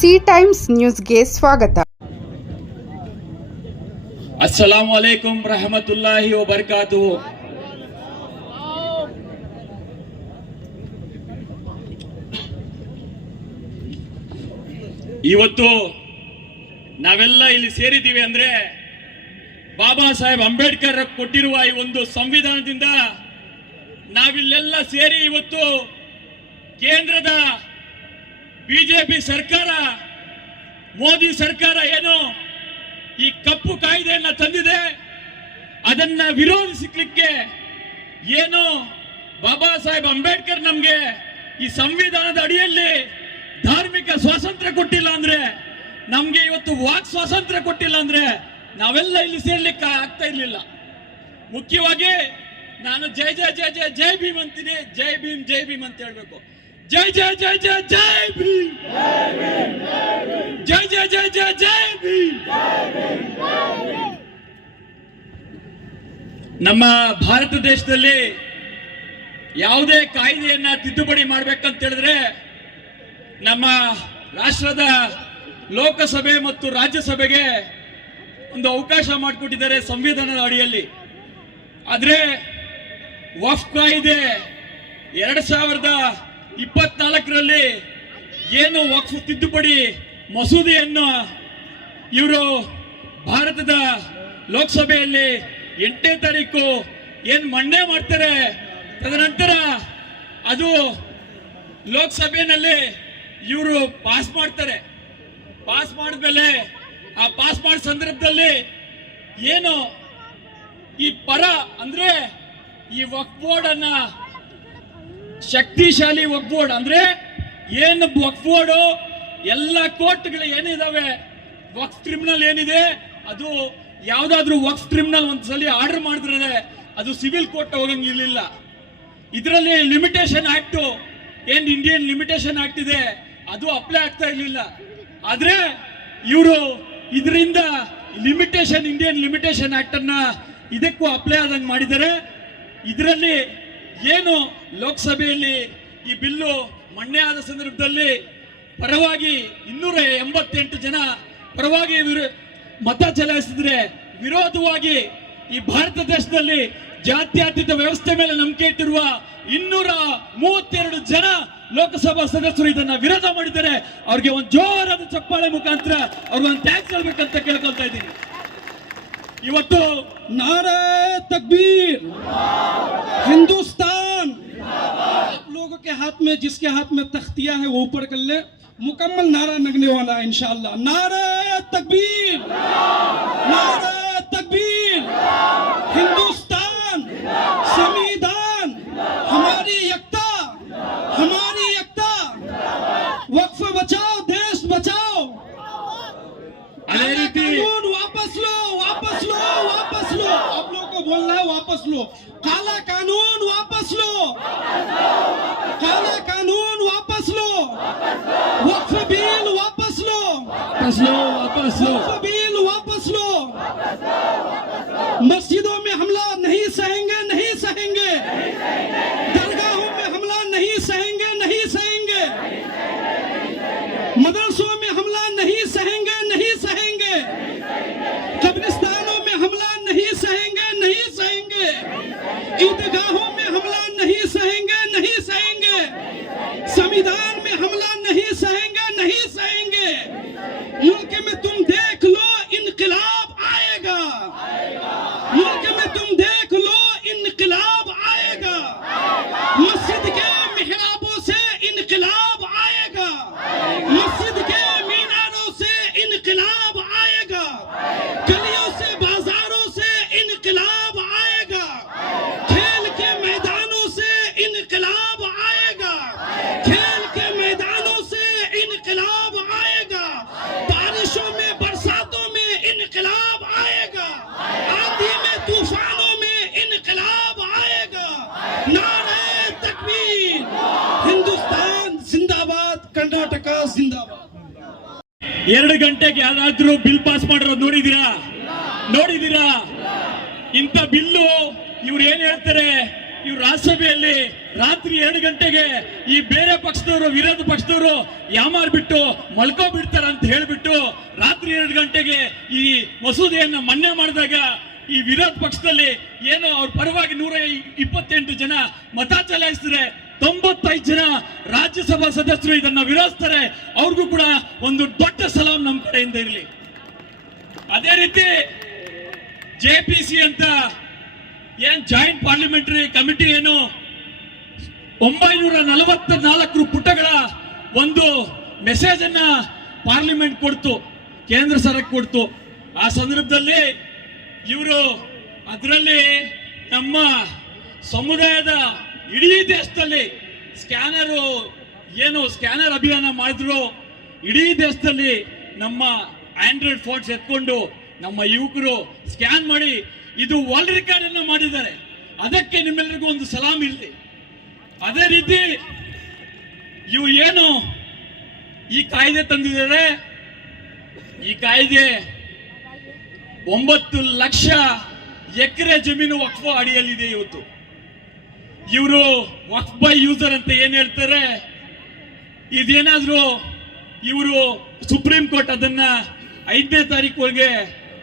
C times ನ್ಯೂಸ್ಗೆ ಸ್ವಾಗತ. ಅಸ್ಸಲಾಮು ಅಲೈಕುಂ ರಹಮತುಲ್ಲಾಹಿ ವ ಬರಕಾತುಹು. ಇವತ್ತು ನಾವೆಲ್ಲ ಇಲ್ಲಿ ಸೇರಿದ್ದೀವಿ ಅಂದ್ರೆ ಬಾಬಾ ಸಾಹೇಬ್ ಅಂಬೇಡ್ಕರ್ ಕೊಟ್ಟಿರುವ ಈ ಒಂದು ಸಂವಿಧಾನದಿಂದ ನಾವಿಲ್ಲೆಲ್ಲ ಸೇರಿ ಇವತ್ತು ಕೇಂದ್ರದ ಬಿಜೆಪಿ ಸರ್ಕಾರ, ಮೋದಿ ಸರ್ಕಾರ ಏನು ಈ ಕಪ್ಪು ಕಾಯ್ದೆಯನ್ನ ತಂದಿದೆ, ಅದನ್ನ ವಿರೋಧಿಸಲಿಕ್ಕೆ ಏನು ಬಾಬಾ ಸಾಹೇಬ್ ಅಂಬೇಡ್ಕರ್ ನಮ್ಗೆ ಈ ಸಂವಿಧಾನದ ಅಡಿಯಲ್ಲಿ ಧಾರ್ಮಿಕ ಸ್ವಾತಂತ್ರ್ಯ ಕೊಟ್ಟಿಲ್ಲ ಅಂದ್ರೆ, ನಮ್ಗೆ ಇವತ್ತು ವಾಕ್ ಸ್ವಾತಂತ್ರ್ಯ ಕೊಟ್ಟಿಲ್ಲ ಅಂದ್ರೆ ನಾವೆಲ್ಲ ಇಲ್ಲಿ ಸೇರ್ಲಿಕ್ಕೆ ಆಗ್ತಾ ಇರ್ಲಿಲ್ಲ. ಮುಖ್ಯವಾಗಿ ನಾನು ಜೈ ಜೈ ಜೈ ಜೈ ಜೈ ಭೀಮ್ ಅಂತೀನಿ. ಜೈ ಭೀಮ್ ಜೈ ಭೀಮ್ ಅಂತ ಹೇಳ್ಬೇಕು. ಜೈ ಜೈ ಜೈ ಜೈ ಜೈ ಭೀಮ್, ಜೈ ಜೈ ಜೈ ಜೈ ಜೈ ಭೀಮ್. ನಮ್ಮ ಭಾರತ ದೇಶದಲ್ಲಿ ಯಾವುದೇ ಕಾಯ್ದೆಯನ್ನ ತಿದ್ದುಪಡಿ ಮಾಡ್ಬೇಕಂತ ಹೇಳಿದ್ರೆ ನಮ್ಮ ರಾಷ್ಟ್ರದ ಲೋಕಸಭೆ ಮತ್ತು ರಾಜ್ಯಸಭೆಗೆ ಒಂದು ಅವಕಾಶ ಮಾಡಿಕೊಟ್ಟಿದ್ದಾರೆ ಸಂವಿಧಾನದ ಅಡಿಯಲ್ಲಿ. ಆದ್ರೆ ವಕ್ಫ್ ಕಾಯ್ದೆ 2024ರಲ್ಲಿ ಏನು ವಕ್ಫ್ ತಿದ್ದುಪಡಿ ಮಸೂದೆಯನ್ನು ಇವರು ಭಾರತದ ಲೋಕಸಭೆಯಲ್ಲಿ 8ನೇ ತಾರೀಕು ಏನು ಮಂಡನೆ ಮಾಡ್ತಾರೆ, ತದನಂತರ ಅದು ಲೋಕಸಭೆಯಲ್ಲಿ ಇವರು ಪಾಸ್ ಮಾಡ್ತಾರೆ. ಪಾಸ್ ಮಾಡಿದ್ಮೇಲೆ ಆ ಪಾಸ್ ಮಾಡೋ ಸಂದರ್ಭದಲ್ಲಿ ಏನು ಈ ಪರ ಅಂದ್ರೆ ಈ ವಕ್ಫ್ ಬೋರ್ಡ್ ಅನ್ನ ಶಕ್ತಿಶಾಲಿ ವಕ್ಫ್ ಬೋರ್ಡ್ ಅಂದ್ರೆ ಏನು ವಕ್ಫ್ ಬೋರ್ಡ್ ಎಲ್ಲ ಕೋರ್ಟ್ಗಳು ಏನಿದಾವೆ, ವಕ್ಫ್ ಟ್ರಿಬ್ಯುನಲ್ ಏನಿದೆ, ಅದು ಯಾವ್ದಾದ್ರು ವಕ್ಫ್ ಟ್ರಿಬ್ಯುನಲ್ ಒಂದ್ಸಲಿ ಆರ್ಡರ್ ಮಾಡಿದ್ರೆ ಅದು ಸಿವಿಲ್ ಕೋರ್ಟ್ ಹೋಗಂಗಿರ್ಲಿಲ್ಲ. ಇದರಲ್ಲಿ ಲಿಮಿಟೇಷನ್ ಆಕ್ಟ್ ಏನ್ ಇಂಡಿಯನ್ ಲಿಮಿಟೇಷನ್ ಆಕ್ಟ್ ಇದೆ ಅದು ಅಪ್ಲೈ ಆಗ್ತಾ ಇರ್ಲಿಲ್ಲ. ಆದ್ರೆ ಇವರು ಇದರಿಂದ ಲಿಮಿಟೇಷನ್ ಇಂಡಿಯನ್ ಲಿಮಿಟೇಷನ್ ಆಕ್ಟ್ ಅನ್ನ ಇದಕ್ಕೂ ಅಪ್ಲೈ ಆದಂಗೆ ಮಾಡಿದ್ದಾರೆ. ಇದರಲ್ಲಿ ಏನು ಲೋಕಸಭೆಯಲ್ಲಿ ಈ ಬಿಲ್ಲು ಮಂಡನೆ ಆದ ಸಂದರ್ಭದಲ್ಲಿ ಪರವಾಗಿ 288 ಜನ ಪರವಾಗಿ ಮತ ಚಲಾಯಿಸಿದ್ರೆ, ವಿರೋಧವಾಗಿ ಈ ಭಾರತ ದೇಶದಲ್ಲಿ ಜಾತ್ಯತೀತ ವ್ಯವಸ್ಥೆ ಮೇಲೆ ನಂಬಿಕೆ ಇಟ್ಟಿರುವ 232 ಜನ ಲೋಕಸಭಾ ಸದಸ್ಯರು ಇದನ್ನ ವಿರೋಧ ಮಾಡಿದ್ದಾರೆ. ಅವ್ರಿಗೆ ಒಂದು ಜೋರಾದ ಚಪ್ಪಾಳೆ ಮುಖಾಂತರ ಅವ್ರಿಗೊಂದು ಟ್ಯಾಕ್ಸ್ ಹೇಳ್ಬೇಕಂತ ಕೇಳ್ಕೊಳ್ತಾ ಇದ್ದೀನಿ. ಇವತ್ತು नारे तकबीर, हिंदुस्तान। आप लोगों के हाथ में, जिसके हाथ में तख्तियां है वो ऊपर कर ले, मुकम्मल नारा लगने वाला है इंशाअल्लाह। नारे तकबीर, नारे तकबीर, हिंदुस्तान, संविधान, हमारी एकता, हमारी एकता, वक्फ बचाओ, देश बचाओ। कानून वापस लो, वापस लो, वापस लो। आप लोगों को बोलना है वापस लो। काला कानून वापस लो, काला कानून वापस लो, वक्फ बिल वापस लो, वापस लो, वापस लो, वक्फ बिल वापस लो। मस्जिदों में हमला नहीं सहेंगे, नहीं सहेंगे। दरगाहों में हमला नहीं सहेंगे, नहीं सहेंगे। मदरसों में हमला नहीं सहेंगे, नहीं सहेंगे। कब्रिस्तानों में हमला नहीं सहेंगे, नहीं सहेंगे। ईदगाहों में हमला नहीं सहेंगे, नहीं सहेंगे। संविधान में हमला नहीं सहेंगे, नहीं सहेंगे। मुल्क में तुम देख लो इनकलाब आएगा, मुल्क में तुम देख लो इनकलाब आएगा। मस्जिद के मिहराबों से इनकलाब आएगा, मस्जिद के मीनारों से इनकलाब आएगा, गलियों से बाजारों से इनकलाब आएगा, खेल के मैदानों से इनकलाब आएगा, खेल के मैदानों से इनकलाब आएगा। बारिशों में, बरसातों में इनकलाब आएगा, आंधी में, तूफानों में इनकलाब आएगा। नारे तकबीर, हिंदुस्तान जिंदाबाद, कर्नाटक जिंदाबाद। 2 ಗಂಟೆಗೆ ಯಾರಾದ್ರೂ ಬಿಲ್ ಪಾಸ್ ಮಾಡಿರೋದು ನೋಡಿದೀರಾ? ಇಂಥ ಬಿಲ್ಲು ಇವ್ರು ಏನ್ ಹೇಳ್ತಾರೆ, ಇವ್ರು ರಾಜ್ಯಸಭೆಯಲ್ಲಿ ರಾತ್ರಿ 2 ಗಂಟೆಗೆ ಈ ಬೇರೆ ಪಕ್ಷದವರು ವಿರೋಧ ಪಕ್ಷದವರು ಯಾಮಾರ್ಬಿಟ್ಟು ಮಲ್ಕೋ ಬಿಡ್ತಾರ ಅಂತ ಹೇಳ್ಬಿಟ್ಟು ರಾತ್ರಿ 2 ಗಂಟೆಗೆ ಈ ಮಸೂದೆಯನ್ನ ಮನ್ನಾ ಮಾಡಿದಾಗ ಈ ವಿರೋಧ ಪಕ್ಷದಲ್ಲಿ ಏನೋ ಅವ್ರ ಪರವಾಗಿ 128 ಜನ ಮತ ಚಲಾಯಿಸಿದ್ರೆ 95 ಜನ ರಾಜ್ಯಸಭಾ ಸದಸ್ಯರು ಇದನ್ನ ವಿರೋಧಿಸ್ತಾರೆ. ಅವ್ರಿಗೂ ಕೂಡ ಒಂದು ದೊಡ್ಡ ಸಲಾಂ ನಮ್ಮ ಕಡೆಯಿಂದ ಇರಲಿ. ಅದೇ ರೀತಿ JPC ಅಂತ ಏನ್ ಜಾಯಿಂಟ್ ಪಾರ್ಲಿಮೆಂಟರಿ ಕಮಿಟಿ ಏನು 944 ಪುಟಗಳ ಒಂದು ಮೆಸೇಜ್ ಅನ್ನ ಪಾರ್ಲಿಮೆಂಟ್ ಕೊಡ್ತು, ಕೇಂದ್ರ ಸರ್ಕಾರ ಕೊಡ್ತು. ಆ ಸಂದರ್ಭದಲ್ಲಿ ಇವರು ಅದರಲ್ಲಿ ನಮ್ಮ ಸಮುದಾಯದ ಇಡೀ ದೇಶದಲ್ಲಿ ಸ್ಕ್ಯಾನರ್ ಅಭಿಯಾನ ಮಾಡಿದ್ರು. ಇಡೀ ದೇಶದಲ್ಲಿ ನಮ್ಮ ಆಂಡ್ರಾಯ್ಡ್ ಫೋನ್ಸ್ ಎತ್ಕೊಂಡು ನಮ್ಮ ಯುವಕರು ಸ್ಕ್ಯಾನ್ ಮಾಡಿ ಇದು ವರ್ಲ್ಡ್ ರೆಕಾರ್ಡ್ ಅನ್ನು ಮಾಡಿದ್ದಾರೆ. ಅದಕ್ಕೆ ನಿಮ್ಮೆಲ್ಲರಿಗೂ ಒಂದು ಸಲಾಂ ಇರಲಿ. ಅದೇ ರೀತಿ ಇವು ಏನು ಈ ಕಾಯ್ದೆ ತಂದಿದ್ದಾರೆ, ಈ ಕಾಯ್ದೆ 9 ಲಕ್ಷ ಎಕರೆ ಜಮೀನು ವಕ್ಫ್ ಅಡಿಯಲ್ಲಿದೆ. ಇವತ್ತು ಇವರು ವಕ್ಫ್ ಬೈ ಯೂಸರ್ ಅಂತ ಏನ್ ಹೇಳ್ತಾರೆ, ಇದೇನಾದ್ರೂ ಇವರು ಸುಪ್ರೀಂ ಕೋರ್ಟ್ ಅದನ್ನ 5ನೇ ತಾರೀಕುವರೆಗೆ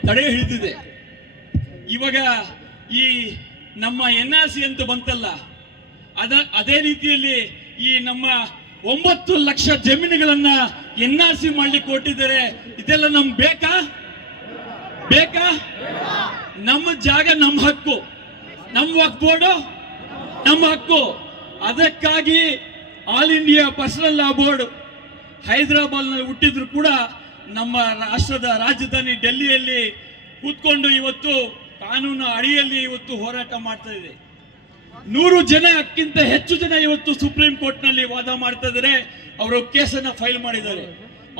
ತಡೆ ಹಿಡಿದಿದೆ. ಇವಾಗ ಈ ನಮ್ಮ NRC ಅಂತ ಬಂತಲ್ಲ, ಅದೇ ರೀತಿಯಲ್ಲಿ ಈ ನಮ್ಮ 9 ಲಕ್ಷ ಜಮೀನುಗಳನ್ನ NRC ಮಾಡ್ಲಿಕ್ಕೆ ಕೊಟ್ಟಿದ್ದಾರೆ. ಇದೆಲ್ಲ ನಮ್ಗೆ ಬೇಕಾ? ನಮ್ಮ ಜಾಗ ನಮ್ಮ ಹಕ್ಕು, ನಮ್ಮ ವಕ್ಫ್ ಬೋರ್ಡ್ ನಮ್ಮ ಹಕ್ಕು. ಅದಕ್ಕಾಗಿ all India personal law board ಹೈದರಾಬಾದ್ನಲ್ಲಿ ಹುಟ್ಟಿದ್ರು ಕೂಡ ನಮ್ಮ ರಾಷ್ಟ್ರದ ರಾಜಧಾನಿ ಡೆಲ್ಲಿಯಲ್ಲಿ ಕೂತ್ಕೊಂಡು ಇವತ್ತು ಕಾನೂನು ಅಡಿಯಲ್ಲಿ ಇವತ್ತು ಹೋರಾಟ ಮಾಡ್ತಾ ಇದೆ. 100 ಜನಕ್ಕಿಂತ ಹೆಚ್ಚು ಜನ ಇವತ್ತು ಸುಪ್ರೀಂ ಕೋರ್ಟ್ ನಲ್ಲಿ ವಾದ ಮಾಡ್ತಾ ಇದ್ದಾರೆ. ಅವರು ಕೇಸನ್ನ ಫೈಲ್ ಮಾಡಿದ್ದಾರೆ.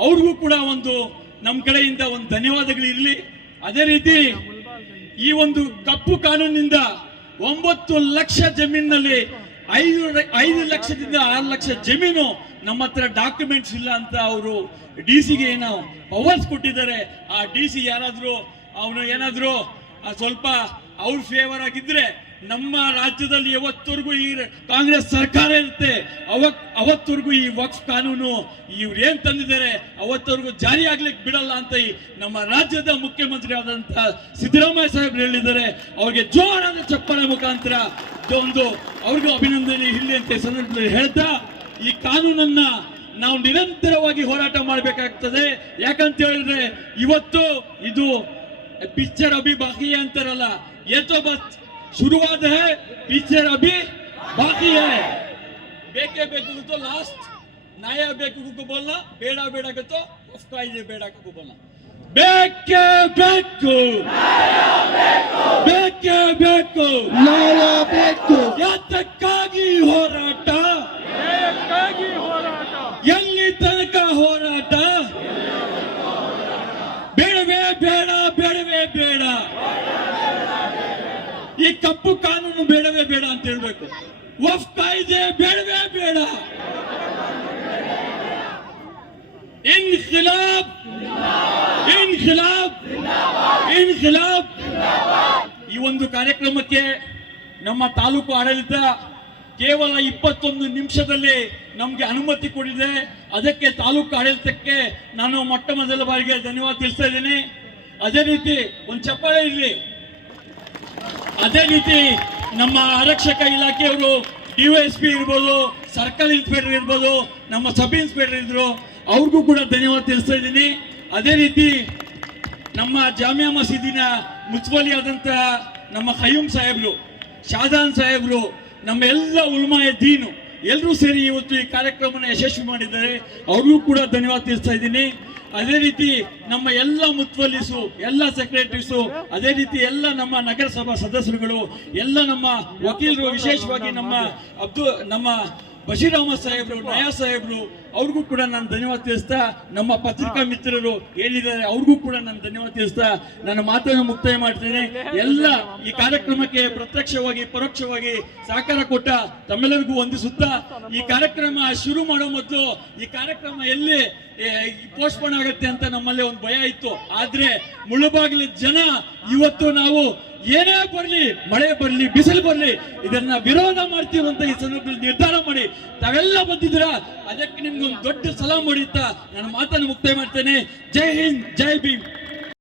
ಅವ್ರಿಗೂ ಕೂಡ ಒಂದು ನಮ್ಮ ಕಡೆಯಿಂದ ಒಂದು ಧನ್ಯವಾದಗಳು ಇರಲಿ. ಅದೇ ರೀತಿ ಈ ಒಂದು ಕಪ್ಪು ಕಾನೂನಿನಿಂದ 9 ಲಕ್ಷ ಜಮೀನಿನಲ್ಲಿ 5 ಲಕ್ಷದಿಂದ 6 ಲಕ್ಷ ಜಮೀನು ನಮ್ಮ ಹತ್ರ ಡಾಕ್ಯುಮೆಂಟ್ಸ್ ಇಲ್ಲ ಅಂತ ಅವರು DC-ಗೆ ಏನೋ ಪವರ್ಸ್ ಕೊಟ್ಟಿದ್ದಾರೆ. ಆ DC ಯಾರಾದ್ರೂ ಅವನು ಏನಾದ್ರು ಸ್ವಲ್ಪ ಅವ್ರ ಫೇವರ್ ಆಗಿದ್ರೆ ನಮ್ಮ ರಾಜ್ಯದಲ್ಲಿ ಯಾವತ್ತವರೆಗೂ ಈ ಕಾಂಗ್ರೆಸ್ ಸರ್ಕಾರ ಇರುತ್ತೆ, ಅವತ್ತವರೆಗೂ ಈ ವಕ್ಫ್ ಕಾನೂನು ಇವ್ರು ಏನ್ ತಂದಿದ್ದಾರೆ ಅವತ್ತವರೆಗೂ ಜಾರಿ ಆಗ್ಲಿಕ್ಕೆ ಬಿಡಲ್ಲ ಅಂತ ನಮ್ಮ ರಾಜ್ಯದ ಮುಖ್ಯಮಂತ್ರಿ ಆದಂತ ಸಿದ್ದರಾಮಯ್ಯ ಸಾಹೇಬ್ರು ಹೇಳಿದ್ದಾರೆ. ಅವ್ರಿಗೆ ಜೋರಾದ ಚಪ್ಪಾಳೆ ಮುಖಾಂತರ ಒಂದು ಅವ್ರಿಗೂ ಅಭಿನಂದನೆ ಇಲ್ಲಿ ಅಂತ ಸಂದರ್ಭದಲ್ಲಿ ಹೇಳ್ತಾ, ಈ ಕಾನೂನನ್ನ ನಾವು ನಿರಂತರವಾಗಿ ಹೋರಾಟ ಮಾಡಬೇಕಾಗ್ತದೆ. ಯಾಕಂತ ಹೇಳಿದ್ರೆ ಇವತ್ತು ಇದು ಪಿಕ್ಚರ್ ಅಭಿ ಬಾಕಿ ಅಂತಾರಲ್ಲ, ಏತೋ ಬಸ್ ಶುರುವಾದ ಹೈ, ಪಿಕ್ಚರ್ ಅಭಿ ಬಾಕಿ ಹೈ. ಬೇಕೇ ಬೇಕು ಗೊತ್ತೋ ಲಾಸ್ಟ್ ನಾಯ ಬೇಕು ಬೋಲ್ನ, ಬೇಡ ಬೇಡ ಗೊತ್ತೋ ವಕ್ಫ್ ಕಾಯ್ದೆ ಬೇಡ ಬೋಲ್ನ. ಬೇಕೇ ಬೇಕು, ಬೇಕೇ ಬೇಕು, ನ್ಯಾಯ ಬೇಕು. ಯಾತಕ್ಕಾಗಿ ಹೋರಾಟ, ಎಲ್ಲಿ ತನಕ ಹೋರಾಟ? ಬೇಡವೇ ಬೇಡ, ಬೇಡವೇ ಬೇಡ. ಈ ಕಪ್ಪು ಕಾನೂನು ಬೇಡವೇ ಬೇಡ ಅಂತ ಹೇಳ್ಬೇಕು. ವಕ್ಫ್ ಕಾಯ್ದೆ ಬೇಡವೇ ಬೇಡ. ಇನ್ಖಿಲಾಬ್, ಇನ್ಖಿಲಾಬ್, ಇನ್ಖಿಲಾಬ್. ಈ ಒಂದು ಕಾರ್ಯಕ್ರಮಕ್ಕೆ ನಮ್ಮ ತಾಲೂಕು ಆಡಳಿತ ಕೇವಲ 21 ನಿಮಿಷದಲ್ಲಿ ನಮ್ಗೆ ಅನುಮತಿ ಕೊಡಿದೆ. ಅದಕ್ಕೆ ತಾಲೂಕು ಆಡಳಿತಕ್ಕೆ ನಾನು ಮೊಟ್ಟ ಮೊದಲ ಬಾರಿಗೆ ಧನ್ಯವಾದ ತಿಳಿಸ್ತಾ ಇದ್ದೀನಿ. ಅದೇ ರೀತಿ ಒಂದು ಚಪ್ಪಾಳೆ ಇರಲಿ. ಅದೇ ರೀತಿ ನಮ್ಮ ಆರಕ್ಷಕ ಇಲಾಖೆಯವರು DYSP ಇರ್ಬೋದು, ಸರ್ಕಲ್ ಇನ್ಸ್ಪೆಕ್ಟರ್ ಇರ್ಬೋದು, ನಮ್ಮ ಸಬ್ ಇನ್ಸ್ಪೆಕ್ಟರ್ ಇದ್ರು, ಅವ್ರಿಗೂ ಕೂಡ ಧನ್ಯವಾದ ತಿಳಿಸ್ತಾ ಇದ್ದೀನಿ. ಅದೇ ರೀತಿ ನಮ್ಮ ಜಾಮಿಯಾ ಮಸೀದಿನ ಮುನ್ಸಿಪಾಲಿ ಆದಂತಹ ನಮ್ಮ ಖಯ್ಯೂಮ್ ಸಾಹೇಬ್ರು, ಶಾಜಾನ್ ಸಾಹೇಬ್ರು, ನಮ್ಮ ಎಲ್ಲ ಉಲ್ಮಾಯ ದೀನು ಎಲ್ಲರೂ ಸೇರಿ ಇವತ್ತು ಈ ಕಾರ್ಯಕ್ರಮನ ಯಶಸ್ವಿ ಮಾಡಿದ್ದಾರೆ. ಅವ್ರಿಗೂ ಕೂಡ ಧನ್ಯವಾದ ತಿಳಿಸ್ತಾ ಇದ್ದೀನಿ. ಅದೇ ರೀತಿ ನಮ್ಮ ಎಲ್ಲ ಮುತ್ವಲ್ಲಿಸು, ಎಲ್ಲ ಸೆಕ್ರೆಟರೀಸು, ಅದೇ ರೀತಿ ಎಲ್ಲ ನಮ್ಮ ನಗರಸಭಾ ಸದಸ್ಯರುಗಳು, ಎಲ್ಲ ನಮ್ಮ ವಕೀಲರು, ವಿಶೇಷವಾಗಿ ನಮ್ಮ ಬಶೀರ್ ಅಹಮದ್ ಸಾಹೇಬ್ರು, ನಯಾ ಸಾಹೇಬ್ರು, ಅವ್ರಿಗೂ ಕೂಡ ನಾನು ಧನ್ಯವಾದ ತಿಳಿಸ್ತಾ, ನಮ್ಮ ಪತ್ರಿಕಾ ಮಿತ್ರರು ಏನಿದ್ದಾರೆ ಅವ್ರಿಗೂ ಕೂಡ ನಾನು ಧನ್ಯವಾದ ತಿಳಿಸ್ತಾ ನನ್ನ ಮಾತನ್ನು ಮುಕ್ತಾಯ ಮಾಡ್ತೇನೆ. ಎಲ್ಲ ಈ ಕಾರ್ಯಕ್ರಮಕ್ಕೆ ಪ್ರತ್ಯಕ್ಷವಾಗಿ ಪರೋಕ್ಷವಾಗಿ ಸಹಕಾರ ಕೊಟ್ಟ ತಮ್ಮೆಲ್ಲರಿಗೂ ವಂದಿಸುತ್ತಾ, ಈ ಕಾರ್ಯಕ್ರಮ ಶುರು ಮಾಡೋ ಮೊದಲು ಈ ಕಾರ್ಯಕ್ರಮ ಎಲ್ಲಿ ಪೋಸ್ಟ್ಪೋನ್ ಆಗುತ್ತೆ ಅಂತ ನಮ್ಮಲ್ಲಿ ಒಂದು ಭಯ ಇತ್ತು. ಆದ್ರೆ ಮುಳುಬಾಗಿಲ ಜನ ಇವತ್ತು ನಾವು ಏನೇ ಬರ್ಲಿ, ಮಳೆ ಬರ್ಲಿ, ಬಿಸಿಲು ಬರ್ಲಿ, ಇದನ್ನ ವಿರೋಧ ಮಾಡ್ತೀವಿ ಅಂತ ಈ ಸಂದರ್ಭದಲ್ಲಿ ನಿರ್ಧಾರ ಮಾಡಿ ತಾವೆಲ್ಲ ಬಂದಿದ್ದೀರಾ. ಅದಕ್ಕೆ ನಿಮ್ಗೊಂದು ದೊಡ್ಡ ಸಲಾಂ ಹೊಡಿತಾ ನನ್ನ ಮಾತನ್ನು ಮುಕ್ತಾಯ ಮಾಡ್ತೇನೆ. ಜೈ ಹಿಂದ್, ಜೈ ಭೀಮ್.